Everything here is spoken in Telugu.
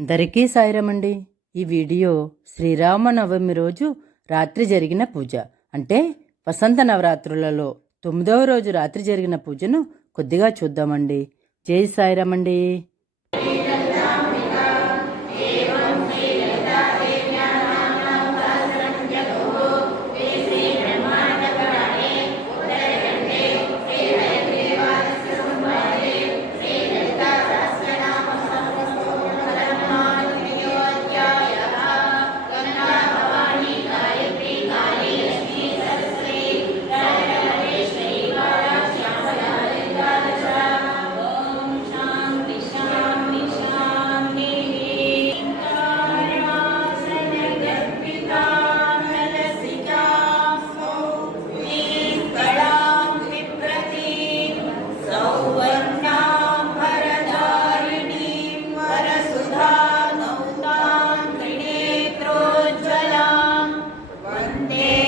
అందరికీ సాయిరమండి. ఈ వీడియో శ్రీరామనవమి రోజు రాత్రి జరిగిన పూజ. అంటే వసంత నవరాత్రులలో తొమ్మిదవ రోజు రాత్రి జరిగిన పూజను కొద్దిగా చూద్దామండి. జై సాయిరామండి. Amen.